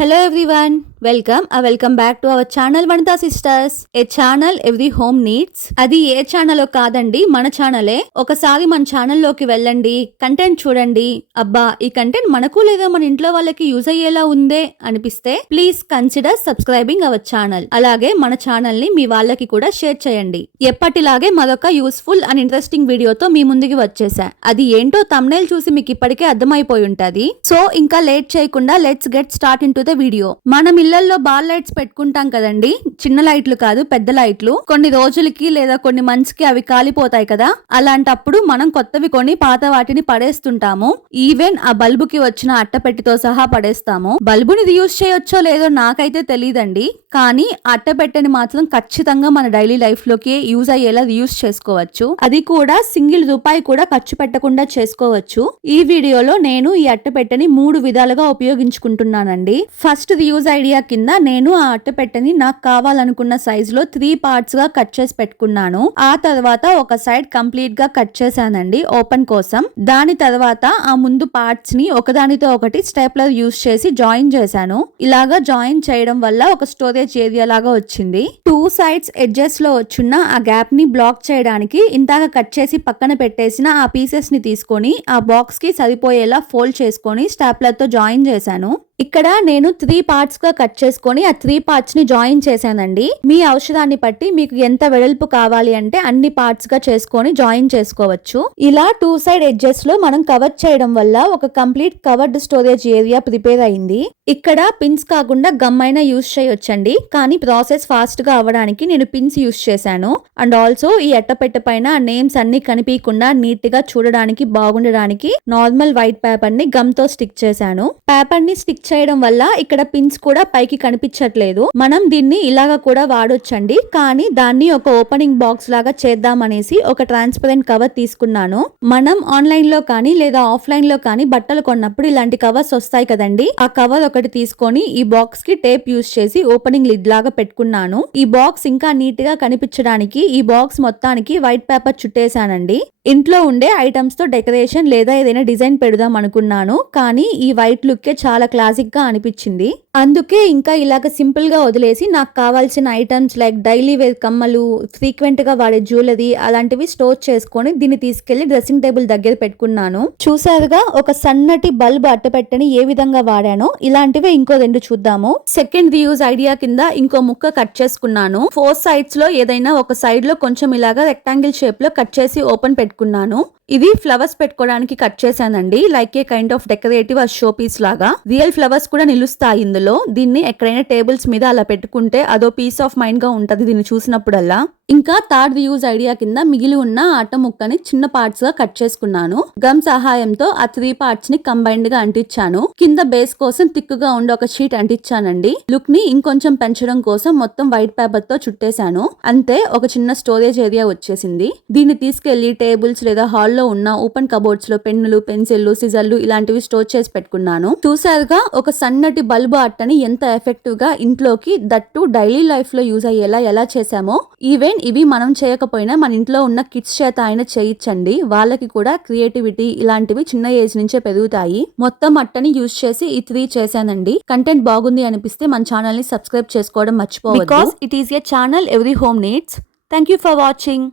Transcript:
Hello everyone, welcome back to our channel Vanita Sisters, a channel every home needs. అది ఏ channel కాదండి, మన ఛానలే. ఒకసారి మన ఛానల్లోకి వెళ్ళండి, కంటెంట్ చూడండి. అబ్బా, ఈ కంటెంట్ మనకు లేదా మన ఇంట్లో వాళ్ళకి యూజ్ అయ్యేలా ఉందే అనిపిస్తే please consider subscribing our channel. అలాగే మన ఛానల్ ని మీ వాళ్ళకి కూడా షేర్ చేయండి. ఎప్పటిలాగే మరొక యూస్ఫుల్ అండ్ ఇంట్రెస్టింగ్ వీడియోతో మీ ముందుకి వచ్చేసా. అది ఏంటో థంబ్నెయిల్ చూసి మీకు ఇప్పటికే అర్థమైపోయి ఉంటది. సో ఇంకా లేట్ చేయకుండా let's get start in to the video. మనం ఇళ్లలో బాల్ లైట్స్ పెట్టుకుంటాం కదండి, చిన్న లైట్లు కాదు పెద్ద లైట్లు. కొన్ని రోజులకి లేదా కొన్ని మంత్స్ కి అవి కాలిపోతాయి కదా, అలాంటప్పుడు మనం కొత్తవి కొని పాత వాటిని పడేస్తుంటాము. ఈవెన్ ఆ బల్బుకి వచ్చిన అట్టపెట్టితో సహా పడేస్తాము. బల్బుని రీయూజ్ చేయొచ్చో లేదో నాకైతే తెలియదండి, కానీ అట్టపెట్టెని మాత్రం ఖచ్చితంగా మన డైలీ లైఫ్ లోకి యూజ్ అయ్యేలా రీయూజ్ చేసుకోవచ్చు. అది కూడా సింగిల్ రూపాయి కూడా ఖర్చు పెట్టకుండా చేసుకోవచ్చు. ఈ వీడియోలో నేను ఈ అట్టపెట్టెని 3 విధాలుగా ఉపయోగించుకుంటున్నానండి. ఫస్ట్ రీయూజ్ ఐడియా కింద నేను ఆ అట్టపెట్టెని నాకు కావాలనుకున్న సైజ్ లో 3 పార్ట్స్ గా కట్ చేసి పెట్టుకున్నాను. ఆ తర్వాత ఒక సైడ్ కంప్లీట్ గా కట్ చేశానండి ఓపెన్ కోసం. దాని తర్వాత ఆ ముందు పార్ట్స్ ని ఒకదానితో ఒకటి స్టేప్లర్ యూజ్ చేసి జాయిన్ చేశాను. ఇలాగా జాయిన్ చేయడం వల్ల ఒక స్టోరేజ్ ఏరియా లాగా వచ్చింది. 2 సైడ్స్ ఎడ్జెస్ లో వచ్చున్న ఆ గ్యాప్ ని బ్లాక్ చేయడానికి ఇంతాక కట్ చేసి పక్కన పెట్టేసిన ఆ పీసెస్ ని తీసుకొని ఆ బాక్స్ కి సరిపోయేలా ఫోల్డ్ చేసుకొని స్టాప్లర్ తో జాయిన్ చేశాను. ఇక్కడ నేను 3 పార్ట్స్ గా కట్ చేసుకొని ఆ 3 పార్ట్స్ ని జాయిన్ చేశానండి. మీ ఔషధాన్ని బట్టి మీకు ఎంత వెడల్పు కావాలి అంటే అన్ని పార్ట్స్ గా చేసుకొని జాయిన్ చేసుకోవచ్చు. ఇలా 2 సైడ్ ఎడ్జెస్ లో మనం కవర్ చేయడం వల్ల ఒక complete covered storage area prepare అయింది. ఇక్కడ పిన్స్ కాకుండా గమ్ అయినా యూజ్ చేయొచ్చండి, కానీ ప్రాసెస్ ఫాస్ట్ గా అవ్వడానికి నేను పిన్స్ యూజ్ చేశాను. అండ్ ఆల్సో ఈ అట్టపెట్టె పైన నేమ్స్ అన్ని కనిపించకుండా నీట్ గా చూడడానికి బాగుండడానికి నార్మల్ వైట్ పేపర్ ని గమ్ తో స్టిక్ చేశాను. పేపర్ ని స్టిక్ చేయడం వల్ల ఇక్కడ పిన్స్ కూడా పైకి కనిపించట్లేదు. మనం దీన్ని ఇలాగా కూడా వాడొచ్చండి, కానీ దాన్ని ఒక ఓపెనింగ్ బాక్స్ లాగా చేద్దామనేసి ఒక ట్రాన్స్పరెంట్ కవర్ తీసుకున్నాను. మనం ఆన్లైన్ లో కానీ లేదా ఆఫ్లైన్ లో కానీ బట్టలు కొన్నప్పుడు ఇలాంటి కవర్స్ వస్తాయి కదండి, ఆ కవర్ ఒకటి తీసుకొని ఈ బాక్స్ కి టేప్ యూజ్ చేసి ఓపెనింగ్ లిడ్ లాగా పెట్టుకున్నాను. ఈ బాక్స్ ఇంకా నీట్ గా కనిపించడానికి ఈ బాక్స్ మొత్తానికి వైట్ పేపర్ చుట్టేశానండి. ఇంట్లో ఉండే ఐటమ్స్ తో డెకరేషన్ లేదా ఏదైనా డిజైన్ పెడదాం అనుకున్నాను, కానీ ఈ వైట్ లుక్ చాలా క్లాసిక్ గా అనిపించింది. అందుకే ఇంకా ఇలాగ సింపుల్ గా వదిలేసి నాకు కావాల్సిన ఐటమ్స్ లైక్ డైలీ వేర్ కమ్మలు, ఫ్రీక్వెంట్ గా వాడే జ్యువెలరీ అలాంటివి స్టోర్ చేసుకొని దీన్ని తీసుకెళ్లి డ్రెస్సింగ్ టేబుల్ దగ్గర పెట్టుకున్నాను. చూసారుగా ఒక సన్నటి బల్బ్ అట్టపెట్టని ఏ విధంగా వాడానో, ఇలాంటివే ఇంకో 2 చూద్దాము. సెకండ్ రీయూజ్ ఐడియా కింద ఇంకో ముక్క కట్ చేసుకున్నాను. 4 సైడ్స్ లో ఏదైనా ఒక సైడ్ లో కొంచెం ఇలాగా రెక్టాంగిల్ షేప్ లో కట్ చేసి ఓపెన్ పెట్టుకున్నాను. ఇది ఫ్లవర్స్ పెట్టుకోవడానికి కట్ చేశానండి, like a kind of decorative show piece లాగా. రియల్ ఫ్లవర్స్ కూడా నిలుస్తాయి ఇందులో. దీన్ని ఎక్కడైనా టేబుల్స్ మీద అలా పెట్టుకుంటే అదో పీస్ ఆఫ్ మైండ్ గా ఉంటది దీన్ని చూసినప్పుడల్లా. ఇంకా థర్డ్ రీయూజ్ ఐడియా కింద మిగిలి ఉన్న అట్ట ముక్కని చిన్న పార్ట్స్ గా కట్ చేసుకున్నాను. గమ్ సహాయంతో ఆ 3 పార్ట్స్ ని కంబైన్డ్ గా అంటించాను. కింద బేస్ కోసం థిక్ గా ఉండే ఒక షీట్ అంటించానండి. లుక్ ని ఇంకొంచెం పెంచడం కోసం మొత్తం వైట్ పేపర్ తో చుట్టేశాను. అంతే, ఒక చిన్న స్టోరేజ్ ఏరియా వచ్చేసింది. దీన్ని తీసుకెళ్లి టేబుల్స్ లేదా హాల్ లో ఉన్న ఓపెన్ కబోర్డ్స్ లో పెన్నులు, పెన్సిళ్లు, సిజర్లు ఇలాంటివి స్టోర్ చేసి పెట్టుకున్నాను. చూసారుగా ఒక సన్నటి బల్బు అట్టని ఎంత ఎఫెక్టివ్ గా ఇంట్లోకి దట్టు డైలీ లైఫ్ లో యూజ్ అయ్యేలా ఎలా చేసామో. ఈవెన్ ఇవి మనం చేయకపోయినా మన ఇంట్లో ఉన్న కిడ్స్ చేత అయినా చేయించండి, వాళ్ళకి కూడా క్రియేటివిటీ ఇలాంటివి చిన్న ఏజ్ నుంచే పెరుగుతాయి. మొత్తం అట్టని యూజ్ చేసి ఈ 3 చేశానండి. కంటెంట్ బాగుంది అనిపిస్తే మన ఛానల్ ని సబ్స్క్రైబ్ చేసుకోవడం మర్చిపోవద్దు. Because it is a channel every home needs. Thank you for watching.